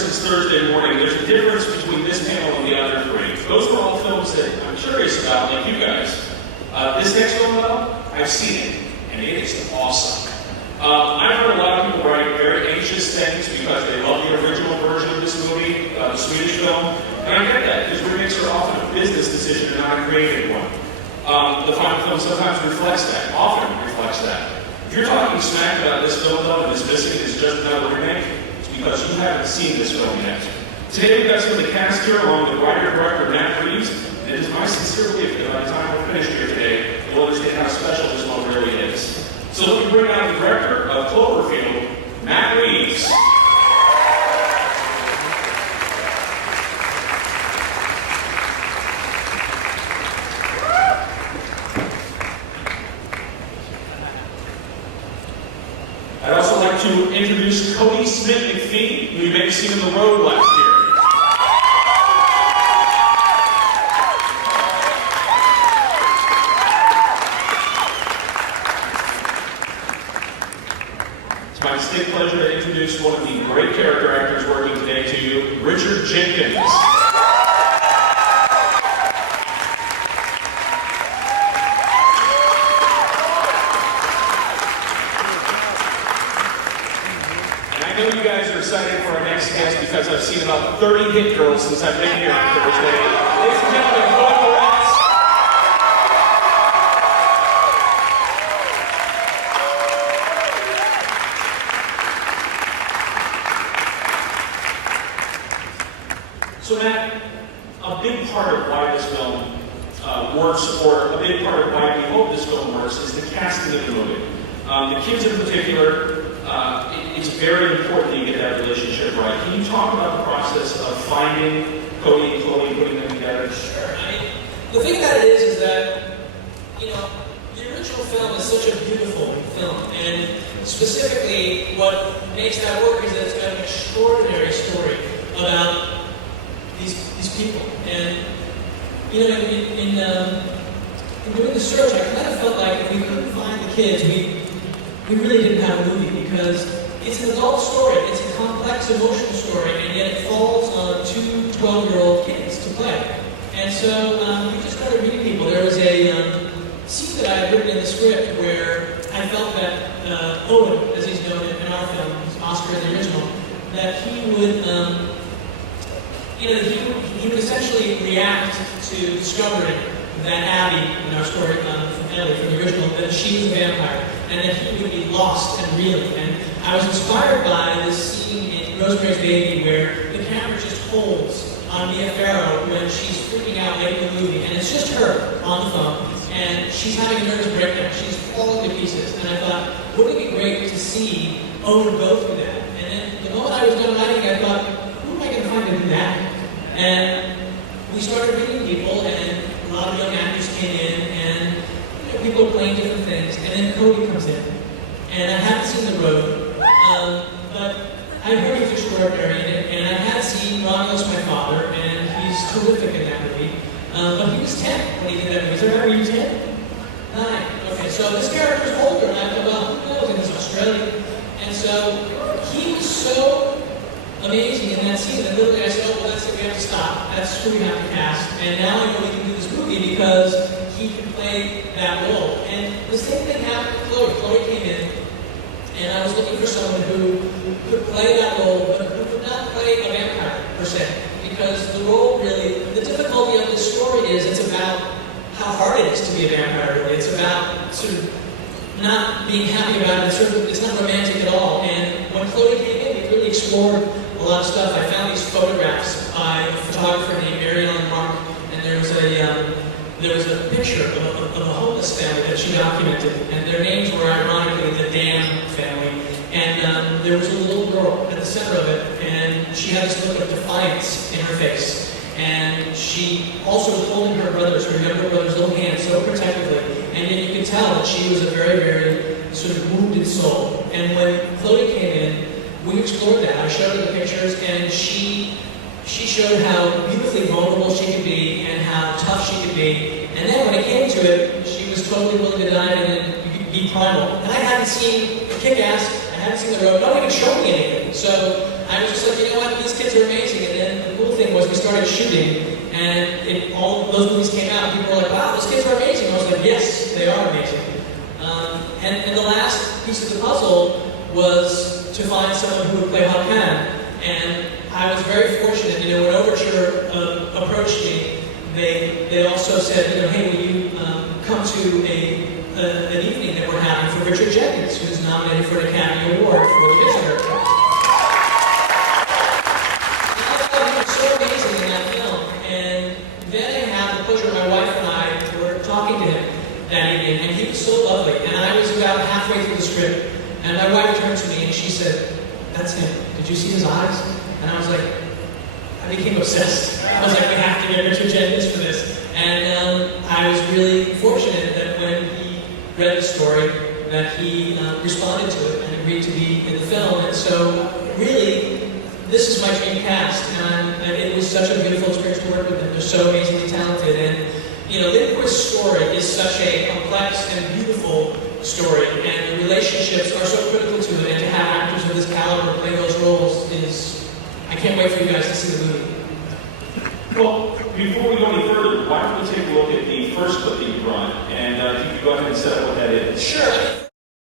since Thursday morning, there's a difference between this panel and the other three. Those were all films that I'm curious about, like you guys. This next film, though, I've seen it, and it is awesome. I've heard a lot of people write very anxious things because they love the original version of this movie, the Swedish film, and I get that, because remakes are often a business decision and not a creative one. The final film sometimes reflects that, often reflects that. If you're talking smack about this film, though, and this missing is just another remake, it's because you haven't seen this film yet. Today, we've got some of the cast here, along with writer-director Matt Reeves, and it is my sincere belief that by the time we're finished here today, you'll understand how special this one really is. So let me bring out the director of Cloverfield, Matt Reeves. I'd also like to introduce Cody Smith-McPhee, who you may have seen on the road last year. It's my distinct pleasure to introduce one of the great character actors working today to you, Richard Jenkins. I know you guys are excited for our next guest because I've seen about 30 hit girls since I've been here on Thursday. Ladies and gentlemen, Chloe Grace. So Matt, a big part of why this film works, or a big part of why we hope this film works, is the casting of the movie. The kids in particular, it's very important that you get that relationship right. Can you talk about the process of finding Cody and Chloe and putting them together? Sure. I mean, the thing about it is that, you know, the original film is such a beautiful film, and specifically what makes that work is that it's got an extraordinary story about these people. And, you know, in doing the search, I kind of felt like if we couldn't find the kids, we really didn't have a movie, because it's an adult story, it's a complex emotional story, and yet it falls on two 12-year-old kids to play. And so we just started meeting people. There was a scene that I had written in the script where I felt that Owen, as he's known in our film, Oscar in the original, that he would, he would essentially react to discovering that Abby, in our story from Ellie, from the original, that she was a vampire, and that he would be lost and reeling. And I was inspired by this scene in Rosemary's Baby where the camera just holds on Mia Farrow when she's freaking out late in the movie, and it's just her on the phone, and she's having a nervous breakdown. She's falling to pieces. And I thought, wouldn't it be great to see Owen go through that? And then the moment I was done writing, I thought, who am I going to find to do that? And we started meeting people, and a lot of young actors came in, and people were playing different things, and then Cody comes in. And I haven't seen The Road, but I heard he's extraordinary in it, and I had seen Romulus, my father, and he's terrific in that movie. But he was 10 when he did that movie. Is there ever you 10? 9. Okay, so this character's older, and I thought, well, who knows, and he's Australian. And so he was so amazing in that scene that literally I said, oh, well, that's it, we have to stop. That's who we have to cast. And now I know we can do this movie because he can play that role. And the same thing happened with Chloe. Chloe came in, and I was looking for someone who could play that role, but who could not play a vampire, per se. Because the role really, the difficulty of this story is it's about how hard it is to be a vampire, really. It's about sort of not being happy about it. It's not romantic at all. And when Chloe came in, we really explored a lot of stuff. I found these photographs by a photographer named Mary Ellen Mark, and there was a picture of a homeless family that she documented, and their names were ironically the Dam family. And there was a little girl at the center of it, and she had this look of defiance in her face. And she also was holding her younger brother's little hand so protectively, and yet you could tell that she was a very, very sort of wounded soul. And when Chloe came in, we explored that. I showed her the pictures, and she showed how beautifully vulnerable she could be and how tough she could be. And then when it came to it, she was totally willing to dive in and be primal. And I hadn't seen the Kick-Ass, I hadn't seen The Road, no one even showed me anything. So I was just like, you know what, these kids shooting, and all those movies came out, people were like, wow, those kids are amazing. I was like, yes, they are amazing. And the last piece of the puzzle was to find someone who would play Hola. And I was very fortunate, when Overture approached me, they also said, hey, will you come to an evening that we're having for Richard Jenkins, who's nominated for an Academy Award for The Visitor. And I thought he was so amazing in that film. And then I had the pleasure, my wife and I were talking to him that evening, and he was so lovely. And I was about halfway through the script, and my wife turned to me and she said, that's him. Did you see his eyes? And I was like, I became obsessed. I was like, we have to get Richard Jenkins for this. And I was really fortunate that when he read the story, that he responded to it and agreed to be in the film. And so, really, this is my dream cast. And it was such a beautiful experience to work with them. They're so amazingly talented. And, Lindquist's story is such a complex and beautiful story. And the relationships are so critical to it. And to have actors of this caliber play those roles is... I can't wait for you guys to see the movie. Well, before we go any further, why don't we take a look at the first clip that you brought, and if you could go ahead and set up what that is. Sure.